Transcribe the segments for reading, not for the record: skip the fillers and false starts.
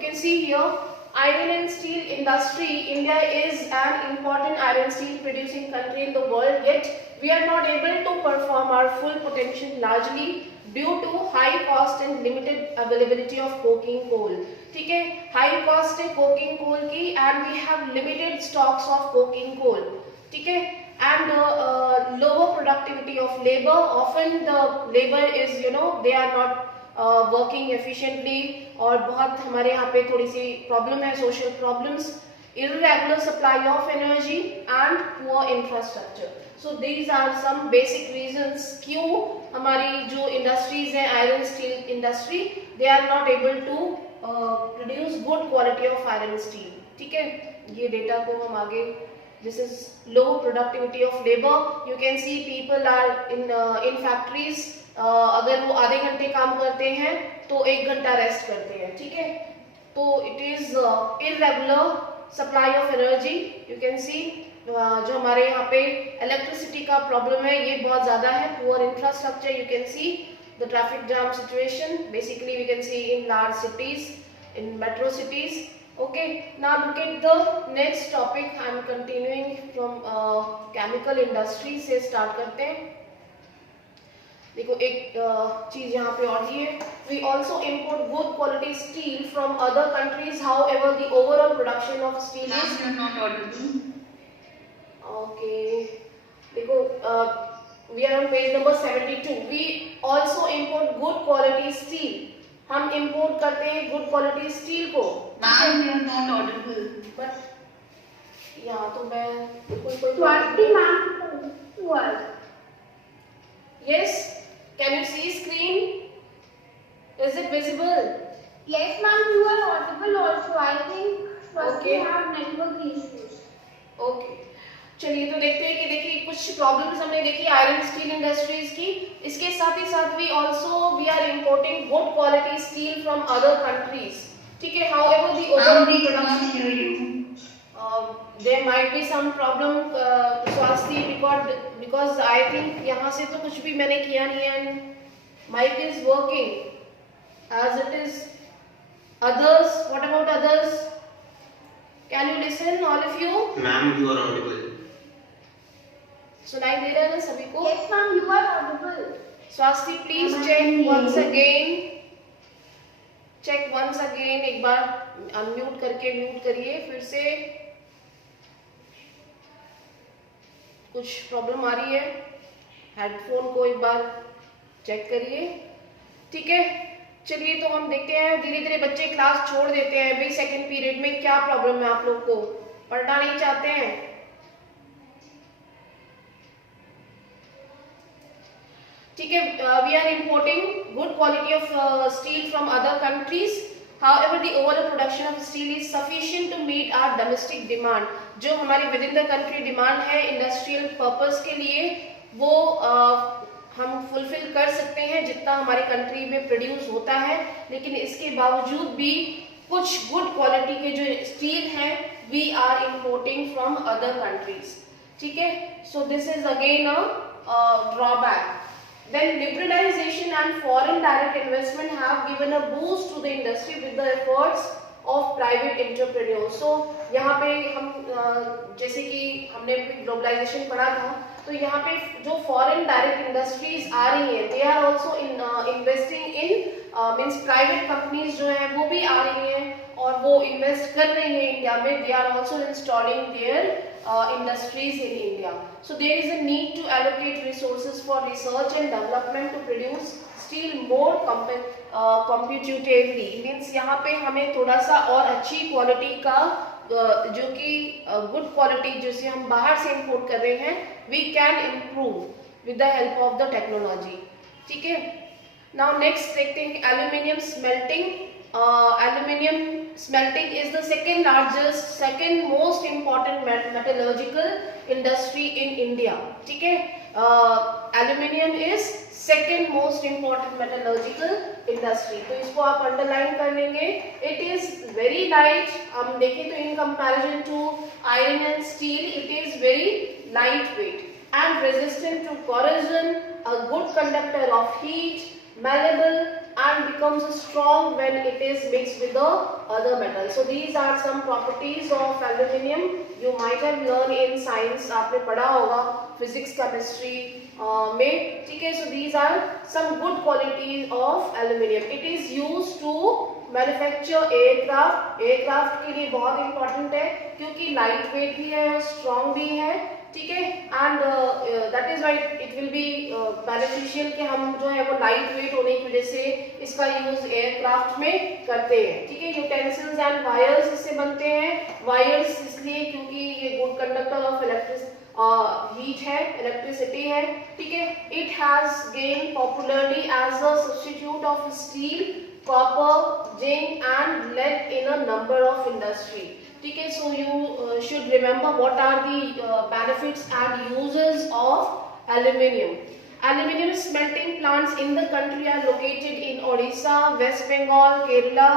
can see here iron and steel industry. India is an important iron steel producing country in the world, yet we are not able to perform our full potential largely due to high cost and limited availability of coking coal. ठीक है, high cost है coking coal की and we have limited stocks of coking coal. ठीक है, and lower productivity of labor. Often the labor is, they are not working efficiently, और बहुत हमारे यहाँ पे थोड़ी सी प्रॉब्लम है, social problems, irregular supply of energy and poor infrastructure. So these are some basic reasons क्यों हमारी जो इंडस्ट्रीज हैं, iron steel industry, they are not able to produce good quality of iron steel. ठीक है, ये data को हम आगे, this is low productivity of labor. You can see people are in factories. अगर वो आधे घंटे काम करते हैं तो 1 घंटा रेस्ट करते हैं. ठीक है, तो it is irregular supply of energy. You can सी जो हमारे यहाँ पे इलेक्ट्रिसिटी का प्रॉब्लम है ये बहुत ज्यादा है. Poor infrastructure. You can see the traffic jam situation basically we can see in large cities, in metro cities. Okay, now look at the next topic. I am continuing from chemical industry से start करते हैं. देखो एक चीज यहाँ पे और ही है. We also import good quality steel from other countries. However, the overall production of steel is not audible. Okay. देखो we are on page number 72. We also import good quality steel. हम इंपोर्ट करते हैं good quality steel को. Ma'am you are not audible. But यहाँ तो मैं कोई Swati ma'am. Yes, can you see screen? Is it visible? Yes ma'am, you are audible also. I think Swati Okay. have network issues. Okay, चलिए तो देखते हैं कि देखिए कुछ प्रॉब्लम्स हमने देखी आयरन स्टील इंडस्ट्रीज की. इसके साथ ही साथ we are importing good quality steel from other countries. ठीक है, however the overall production there might be some problem Swasthya because I think यहाँ से तो कुछ भी मैंने किया नहीं है and mic is working as it is. others, what about others? Can you listen all of you? Ma'am, you are audible. सुनाई दे रहा है ना सभी को? Yes ma'am, you are audible. Swasthya please check once again. Check once again. एक बार unmute करके mute करिए फिर से. कुछ प्रॉब्लम आ रही है, हेडफोन को एक बार चेक करिए. ठीक है, चलिए तो हम देखते हैं. धीरे धीरे बच्चे क्लास छोड़ देते हैं. भाई सेकंड पीरियड में क्या प्रॉब्लम है, आप लोग को पढ़ना नहीं चाहते हैं? ठीक है, we are importing good quality of steel from other countries. However the overall production of steel is sufficient to meet our domestic demand. जो हमारी within the country demand है इंडस्ट्रियल पर्पस के लिए, वो हम फुलफिल कर सकते हैं जितना हमारी कंट्री में प्रोड्यूस होता है. लेकिन इसके बावजूद भी कुछ गुड क्वालिटी के जो स्टील हैं we are importing from other countries. ठीक है, so this is again a drawback. Then liberalization and foreign direct investment have given a boost to the industry with the efforts of private entrepreneurs. So यहाँ पे हम जैसे कि हमने globalisation पढ़ा था, तो यहाँ पे जो फॉरेन डायरेक्ट इंडस्ट्रीज आ रही हैं they are also investing in means private companies जो हैं वो भी आ रही हैं और वो इन्वेस्ट कर रही हैं इंडिया में. They are also installing their industries in India. So there is a need to allocate resources for research and development to produce steel more competitively. Means यहाँ पे हमें थोड़ा सा और अच्छी क्वालिटी का जो कि गुड क्वालिटी जिसे हम बाहर से इंपोर्ट कर रहे हैं we can improve with the help of the technology. ठीक है, now next देखते हैं aluminium smelting. Aluminium smelting is the second most important metallurgical industry in India. ठीक है, aluminium is second most important metallurgical industry. तो इसको आप underline कर लेंगे. It is very light. हम देखें तो in comparison to iron and steel, it is very lightweight and resistant to corrosion, a good conductor of heat, malleable and becomes strong when it is mixed with the other metal. So these are some properties of aluminium. You might have learned in science, आपने पढ़ा होगा physics, chemistry में, ठीक है. So these are some good qualities of aluminium. It is used to manufacture aircraft. Aircraft के लिए बहुत important है क्योंकि लाइट वेट भी है और स्ट्रॉन्ग भी है, ठीक है. And that is right, it will be beneficial कि हम जो है वो लाइट वेट होने की वजह से इसका यूज एयरक्राफ्ट में करते हैं, ठीक है. यूटेंसिल्स एंड वायर्स इससे बनते हैं. वायर्स इसलिए क्योंकि ये गुड कंडक्टर ऑफ हीट है, इलेक्ट्रिसिटी है, ठीक है. It has gain popularly as a substitute of steel, copper, zinc and lead in a number of industry. ठीक है. So you should remember what are the benefits and uses of aluminium. Aluminium smelting plants in the country are located in Odisha, West Bengal, Kerala,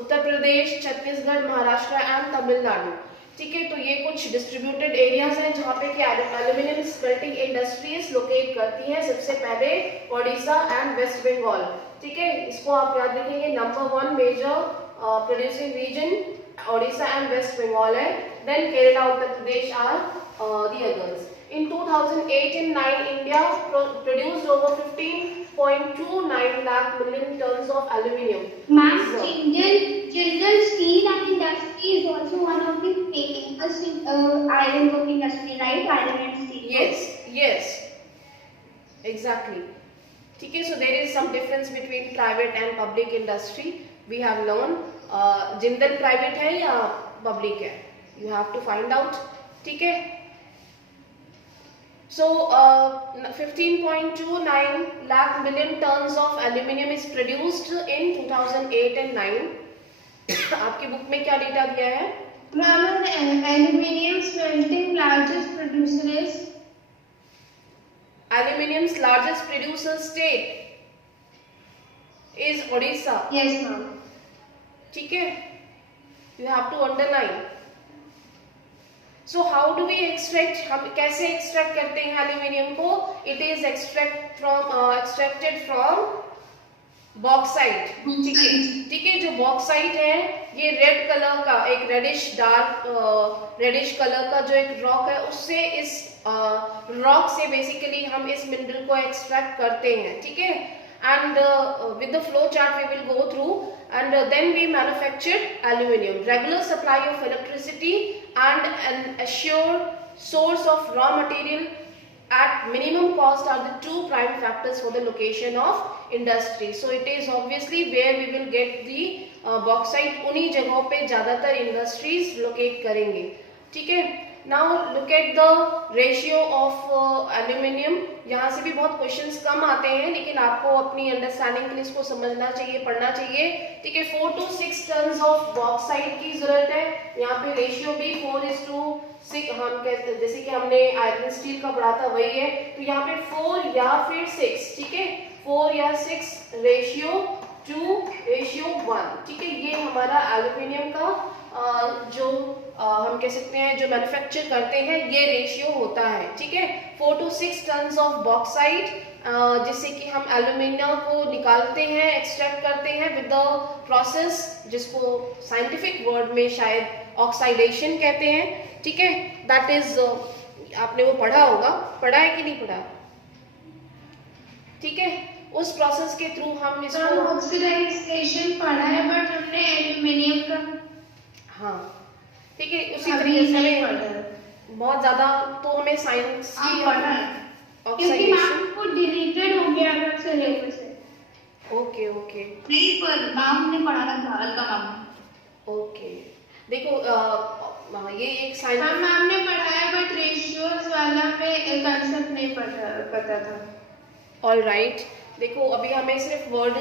Uttar Pradesh, Chhattisgarh, Maharashtra and Tamil Nadu. ठीक है. तो ये कुछ distributed areas हैं जहाँ पे कि aluminium smelting industries locate करती हैं. सबसे पहले ओडिशा एंड वेस्ट बंगाल, ठीक है. इसको आप याद रखेंगे. Number 1 major producing region Odisha and West Bengal है. Then Kerala, Uttar Pradesh are the others. In 2008 and 9, India produced over 15.29 lakh million tons of aluminium. Ma'am, Jindal Steel and Industry is also one of the famous iron work industry, right? Iron and steel. Yes, exactly. ठीक है. So there is some difference between private and public industry. We have learned. Jindal private है या public है? You have to find out. ठीक है. So 15.29 lakh million tons of aluminium is produced in 2008 and 9. आपके book में क्या data दिया है? Ma'am, aluminium smelting largest producer is Aluminium's largest producer state is Odisha. yes, ma'am. ठीक है. You have to underline. So how do we extract? हम कैसे extract करते हैं aluminium को? It is extracted from bauxite. ठीक है. जो बॉक्साइट है ये रेड कलर का एक रेडिश कलर का जो एक रॉक है, उससे इस रॉक से बेसिकली हम इस मिनरल को एक्सट्रैक्ट करते हैं, ठीक है. And with the flow chart we will go through and then we manufacture aluminium. Regular supply of electricity and an assured source of raw material at minimum cost are the two prime factors for the location of industry. So it is obviously where we will get the bauxite. उन्हीं जगहों पे ज़्यादातर industries locate करेंगे, ठीक है. Now look at the ratio of aluminium. यहाँ से भी बहुत क्वेश्चंस कम आते हैं, लेकिन आपको अपनी अंडरस्टैंडिंग के लिए इसको समझना चाहिए, पढ़ना चाहिए, ठीक है. 4 to 6 टन ऑफ बॉक्साइट की जरूरत है. यहाँ पे रेशियो भी 4:6 हम कहते हैं, जैसे कि हमने आयरन स्टील का पढ़ा था वही है. तो यहाँ पे 4 या फिर 6, ठीक है. 4 या 6 रेशियो 2:1, ठीक है. ये हमारा एल्यूमिनियम का जो हम कह सकते हैं जो मैन्युफैक्चर करते हैं ये रेशियो होता है, ठीक है. 4 to 6 टन ऑफ बॉक्साइट, जिससे कि हम एल्यूमिनियम को निकालते हैं, एक्सट्रैक्ट करते हैं विद द प्रोसेस जिसको साइंटिफिक वर्ड में शायद ऑक्साइडेशन कहते हैं, ठीक है. दैट इज आपने वो पढ़ा होगा, पढ़ा है कि नहीं पढ़ा, ठीक है. उस प्रोसेस के थ्रू हम इसको ऑक्सीडाइजेशन पढ़ा है, बट हमने एल्यूमिनियम का हाँ, ठीक है. उसी तरीके से बहुत ज्यादा तो हमें साइंस की पढ़ा है क्योंकि मैम को डिलीटेड हो गया है सिलेबस से. ओके नहीं, पर मैम ने पढ़ाना था, अलका मैम. ओके. देखो ये एक साइंस मैम ने पढ़ाया, बट रेशियोज वाला में कांसेप्ट नहीं पता था. All right. देखो अभी हमें सिर्फ वर्ड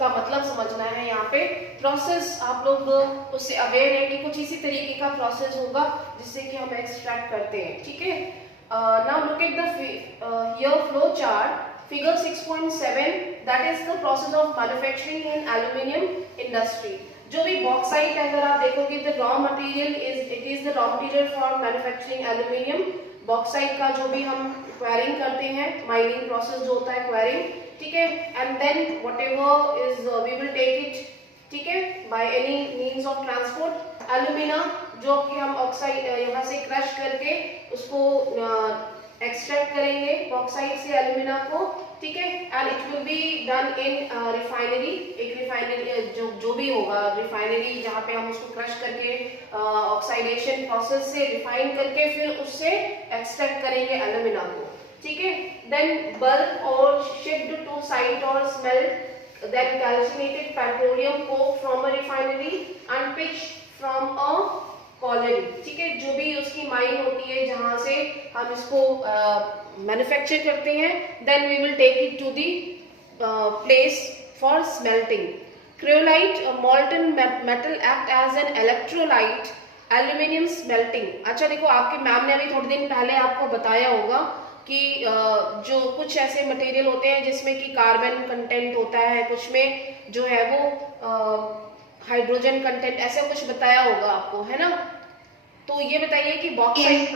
का मतलब समझना है. यहाँ पे प्रोसेस आप लोग उससे अवेयर है कि कुछ इसी तरीके का प्रोसेस होगा जिससे कि हम एक्सट्रैक्ट करते हैं, ठीक है. Now look at the here flow chart figure 6.7. That is the process of manufacturing in aluminium industry. जो भी बॉक्साइट अगर आप देखोगे the raw material is the raw material for manufacturing aluminium. Bauxite का जो भी हम क्वेरिंग करते हैं, माइनिंग प्रोसेस जो होता है क्वेरिंग, ठीक है, and then whatever is we will take it, ठीक है, by any means of transport. Alumina जो कि हम ऑक्साइड यहाँ से क्रश करके उसको एक्सट्रैक्ट करेंगे बॉक्साइट से एल्यूमिना को, ठीक है, and it will be done in refinery, एक रिफाइनरी जो भी होगा रिफाइनरी जहाँ पे हम उसको क्रश करके ऑक्साइडेशन प्रोसेस से रिफाइन करके फिर उससे एक्सट्रैक्ट करेंगे एल्यूमिना को, ठीक है। देन बल्क और शिप्ड टू साइट और smelt, then calcinated petroleum coke from a refinery and pitch from a colliery, ठीक है, जो भी उसकी माइन होती है जहां से हम इसको मैन्युफैक्चर करते हैं, then we will take it to the place for smelting. Cryolite, a molten metal act as an electrolyte, aluminium smelting। अच्छा देखो, आपके मैम ने अभी थोड़े दिन पहले आपको बताया होगा कि जो कुछ ऐसे मटेरियल होते हैं जिसमें कि कार्बन कंटेंट होता है, कुछ में जो है वो हाइड्रोजन कंटेंट, ऐसा कुछ बताया होगा आपको, है ना। तो ये बताइए कि बॉक्साइट,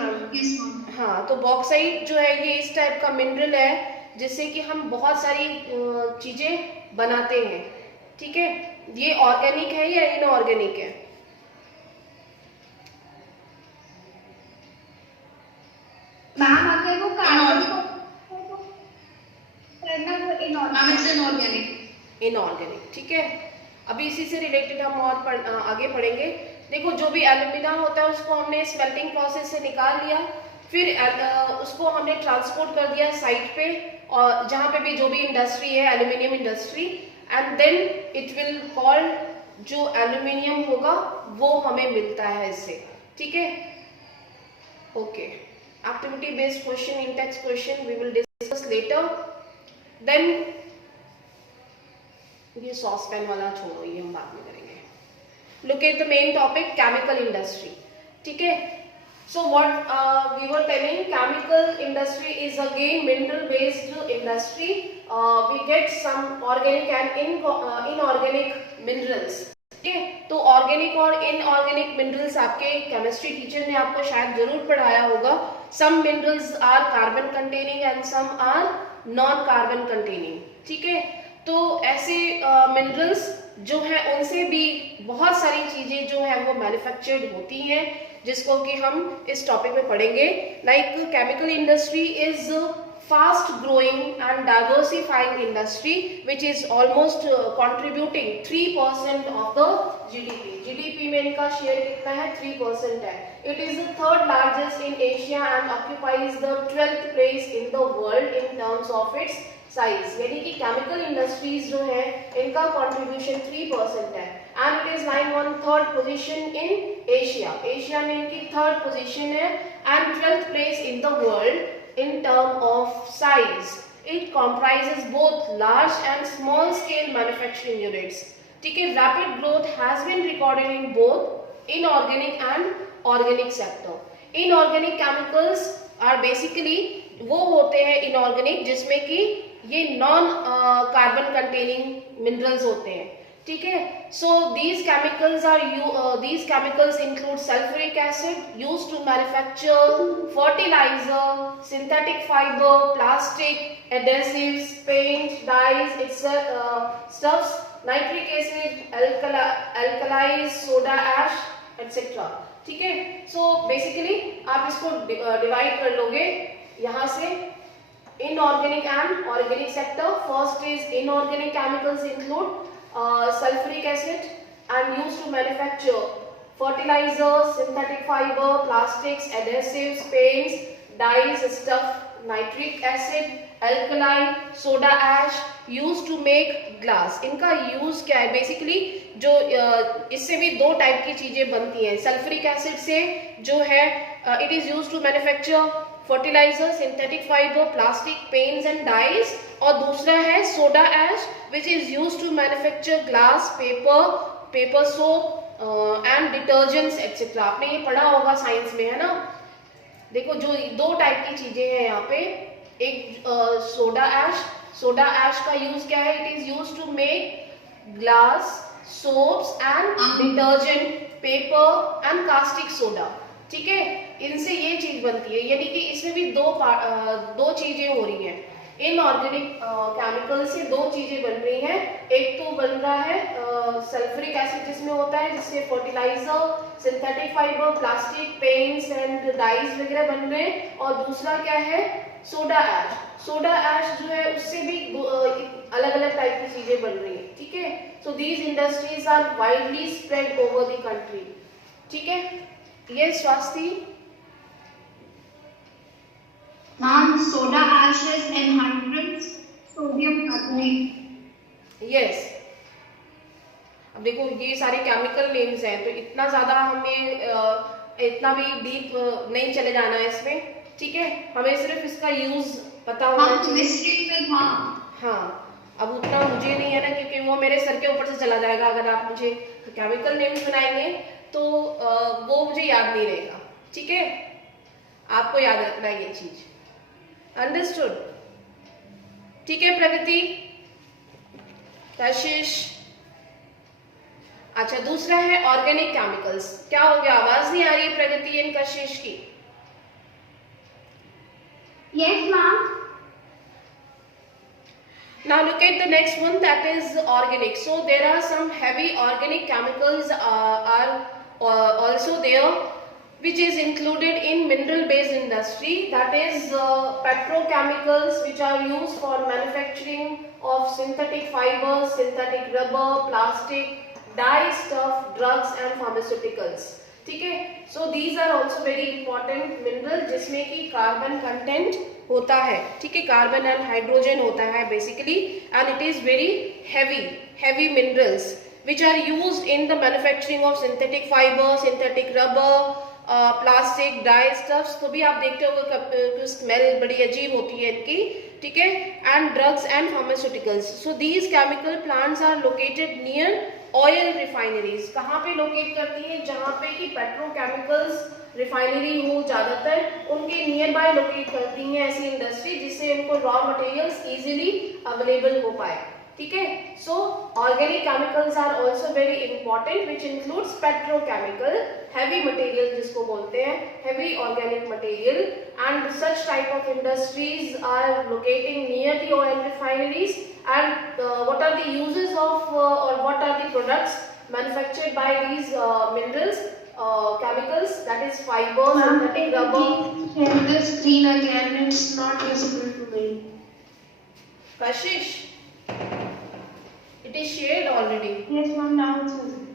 हाँ, तो बॉक्साइट जो है ये इस टाइप का मिनरल है जिससे कि हम बहुत सारी चीजें बनाते हैं, ठीक है। ये ऑर्गेनिक है या इनऑर्गेनिक है? मैम अगर वो कार्बन इनऑर्गेनिक, ठीक है। अभी इसी से रिलेटेड हम और आगे पढ़ेंगे। देखो, जो भी एल्यूमिना होता है उसको हमने स्मेल्टिंग प्रोसेस से निकाल लिया, फिर उसको हमने ट्रांसपोर्ट कर दिया साइट पे, और जहाँ पे भी जो भी इंडस्ट्री है, aluminium industry, and then it will call, जो एल्यूमिनियम होगा वो हमें मिलता है इससे, ठीक है। Okay, activity based question, in text question we will discuss later. Then ये सॉस पेन वाला छोड़ो, ये हम बाद में करेंगे। Look at the main topic, chemical industry, ठीक है। So what we were telling, chemical industry is again mineral based industry. We get some organic and inorganic minerals, ठीक है। तो ऑर्गेनिक और इनऑर्गेनिक मिनरल्स आपके केमिस्ट्री टीचर ने आपको शायद जरूर पढ़ाया होगा। Some minerals are carbon containing and some are non carbon containing, ठीक है। तो ऐसे मिनरल्स जो है उनसे भी बहुत सारी चीजें जो है वो मैन्युफैक्चर्ड होती हैं, जिसको कि हम इस टॉपिक में पढ़ेंगे। Like chemical industry is fast growing and diversifying industry which is almost contributing 3% of the GDP. GDP में इनका शेयर कितना है? 3% है। It is the third largest in Asia and occupies the 12th place in the world in terms of its size. यानी कि chemical industries जो है इनका contribution 3% है, and it is lying on third position in Asia. Asia में इनकी third position है and 12th place in the world in term of size. It comprises both large and small scale manufacturing units, ठीक है। Rapid growth has been recorded in both inorganic and organic sector. Inorganic chemicals are basically वो होते हैं inorganic जिसमें कि ये non carbon containing minerals होते हैं, ठीक है। So these chemicals include sulfuric acid used to manufacture fertilizer, synthetic fiber, plastic, adhesives, paint, dyes, stuffs, nitric acid, alkalis, soda ash, etc. ठीक है। So basically आप इसको डिवाइड कर लोगे यहाँ से, inorganic and organic sector. First is inorganic chemicals include sulfuric acid and used to manufacture fertilizers, synthetic fiber, plastics, adhesives, paints, dyes, stuff, nitric acid, alkali, soda ash, used to make glass. इनका use क्या है? Basically जो इससे भी दो type की चीजें बनती हैं। सल्फ्यूरिक एसिड से जो है it is use to manufacture fertiliser, synthetic fibre, plastic, paints and dyes, और दूसरा है soda ash which is use to manufacture glass, paper soap and detergents etcetera. आपने ये पढ़ा होगा साइंस में, है ना। देखो, जो दो टाइप की चीजें हैं यहाँ पे, एक सोडा ऐश का यूज क्या है? It is use to make glass, soaps and detergent, paper and caustic soda, ठीक है। इनसे ये चीज बनती है, यानी कि इसमें भी दो चीजें हो रही हैं। इनऑर्गेनिक केमिकल से दो चीजें बन रही हैं। एक तो बन रहा है सल्फ्यूरिक एसिड जिसमें होता है, जिससे fertiliser, synthetic fibre, plastic, paints and dyes वगैरह बन रहे हैं। और दूसरा क्या है, सोडा ऐश। सोडा ऐश जो है उससे भी अलग अलग टाइप की चीजें बन रही हैं, ठीक है। So these industries are widely spread over the country, ठीक है। ये स्वास्थ्य Ma'am, soda ashes enhances sodium carbonate. Yes. अब देखो ये सारे केमिकल नेम्स हैं, तो इतना ज्यादा हमें इतना भी डीप नहीं चले जाना है इसमें, ठीक है। हमें सिर्फ इसका यूज पता होना हाँ, चाहिए। केमिस्ट्री में था। हाँ, अब उतना मुझे नहीं है ना, क्योंकि वो मेरे सर के ऊपर से चला जाएगा। अगर आप मुझे केमिकल नेम्स बनाएंगे तो वो मुझे याद नहीं रहेगा, ठीक है। आपको याद रखना है ये चीज, अंडरस्टूड, ठीक है। प्रगति, कशिश, अच्छा दूसरा है ऑर्गेनिक केमिकल्स। क्या हो गया, आवाज नहीं आ रही है प्रगति एंड कशिश की? Yes, ma'am. Now look at the next one, that is organic. So there are some heavy organic chemicals are also there, which is included in mineral based industry, that is petrochemicals, which are used for manufacturing of synthetic fibers, synthetic rubber, plastic, dye stuff, drugs and pharmaceuticals, ठीक है। So these are also very important mineral, जिसमें कि carbon content होता है, ठीक है। Carbon and hydrogen होता है basically, and it is very heavy minerals which are used in the manufacturing of synthetic fiber, synthetic rubber, plastic, dye stuffs. तो भी आप देखते हो स्मेल बड़ी अजीब होती है इनकी, ठीक है। And drugs and pharmaceuticals. So these chemical plants are located near oil refineries. कहाँ पे लोकेट करती हैं, जहाँ पे कि पेट्रोकेमिकल्स रिफाइनरी हो ज्यादातर, उनके नियर बाय लोकेट करती हैं ऐसी इंडस्ट्री, जिससे उनको रॉ मटेरियल्स इजीली अवेलेबल हो पाए, ठीक है। So organic chemicals are also very important, which includes petrochemical, heavy material जिसको बोलते हैं, heavy organic material, and such type of industries are locating near the oil refineries. And what are the uses of or what are the products manufactured by these minerals, chemicals, that is fiber, synthetic rubber. Share the screen again, it's not visible to me. Kashish, it is shared already. Yes ma'am, now it's visible.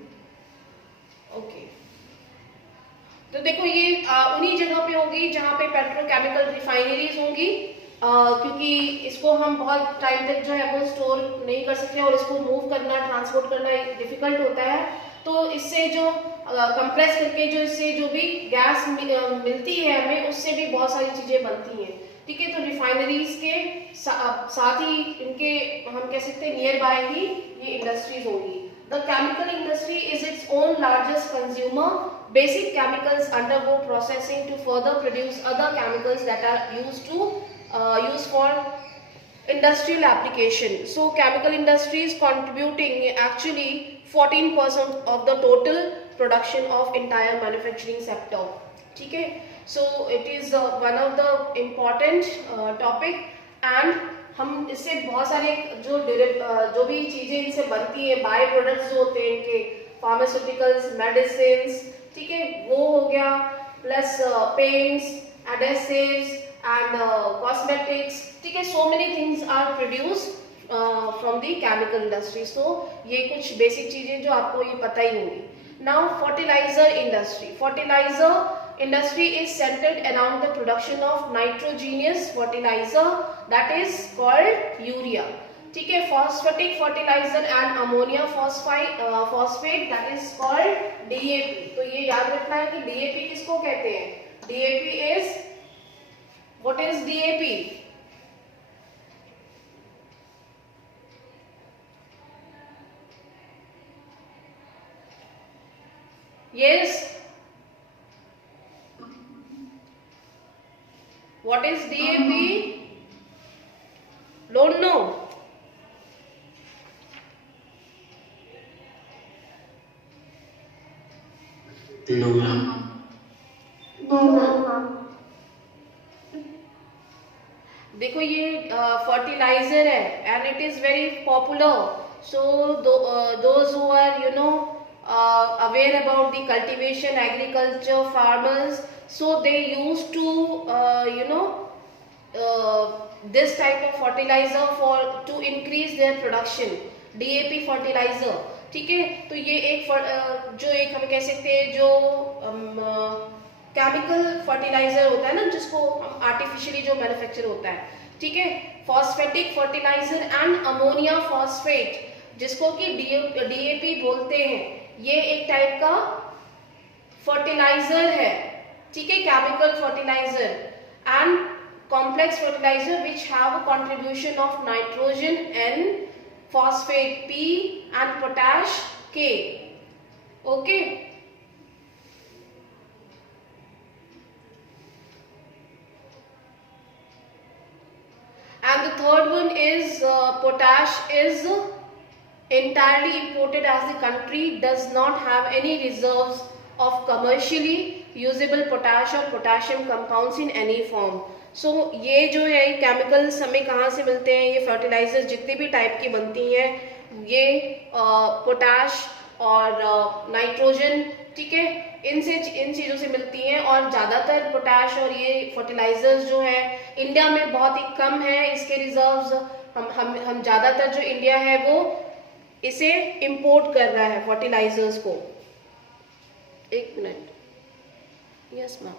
Okay. तो देखो ये उन्हीं जगह पे होगी जहाँ पे petrochemical refineries होंगी, क्योंकि इसको हम बहुत टाइम तक जो है वो स्टोर नहीं कर सकते, और इसको मूव करना, ट्रांसपोर्ट करना डिफिकल्ट होता है। तो इससे जो कंप्रेस करके जो इससे जो भी गैस मिलती है हमें, उससे भी बहुत सारी चीजें बनती हैं, ठीक है। तो रिफाइनरीज के साथ ही इनके हम कह सकते हैं नियर बाय ही ये इंडस्ट्रीज होंगी। The chemical industry is its own largest consumer. Basic chemicals undergo processing to further produce other chemicals that are used for industrial application. So chemical industry is contributing actually 14% of the total production of entire manufacturing sector. ठीक है, so it is one of the important topic, and हम इससे बहुत सारे जो भी चीजें इनसे बनती है, बाय प्रोडक्ट्स जो होते हैं इनके, फार्मास्यूटिकल्स, मेडिसिन्स, ठीक है, वो हो गया, plus paints, adhesives and cosmetics, ठीक है। So many things are produce from the chemical industry. So ये कुछ बेसिक चीजें जो आपको ये पता ही होंगी। Now fertiliser industry. Fertiliser industry is centered around the production of nitrogenous fertilizer, that is called urea, ठीक है। phosphatic fertilizer and ammonia phosphate, that is called DAP. तो ये याद रखना है कि DAP किसको कहते हैं. DAP is, what is DAP? Yes, what is DAP? Don't know. No. fertilizer है and it is very popular. So those who are aware about the cultivation, agriculture, farmers, so they used to this type of fertilizer for to increase their production, DAP fertilizer. ठीक है, तो ये जो एक हम कह सकते हैं जो केमिकल फर्टिलाइजर होता है ना, जिसको आर्टिफिशियली जो मैन्युफैक्चर होता है, ठीक है, phosphatic fertiliser and ammonia phosphate, जिसको कि DAP बोलते हैं, ये एक टाइप का फर्टिलाइजर है, ठीक है, chemical fertiliser and complex fertilizer which have a contribution of nitrogen N, phosphate P and potash K. Okay. And the third one is potash is entirely imported as the country does not have any reserves of commercially usable potash or potassium compounds in any form. सो ये जो है chemicals हमें कहाँ से मिलते हैं, ये fertiliser जितनी भी टाइप की बनती हैं, ये पोटाश और नाइट्रोजन, ठीक है, इन चीज़ों से मिलती हैं। और ज़्यादातर पोटाश और ये फर्टिलाइजर्स जो है इंडिया में बहुत ही कम है, इसके रिजर्व्स। हम ज़्यादातर जो इंडिया है वो इसे इंपोर्ट कर रहा है फर्टिलाइजर्स को। एक मिनट, यस मैम।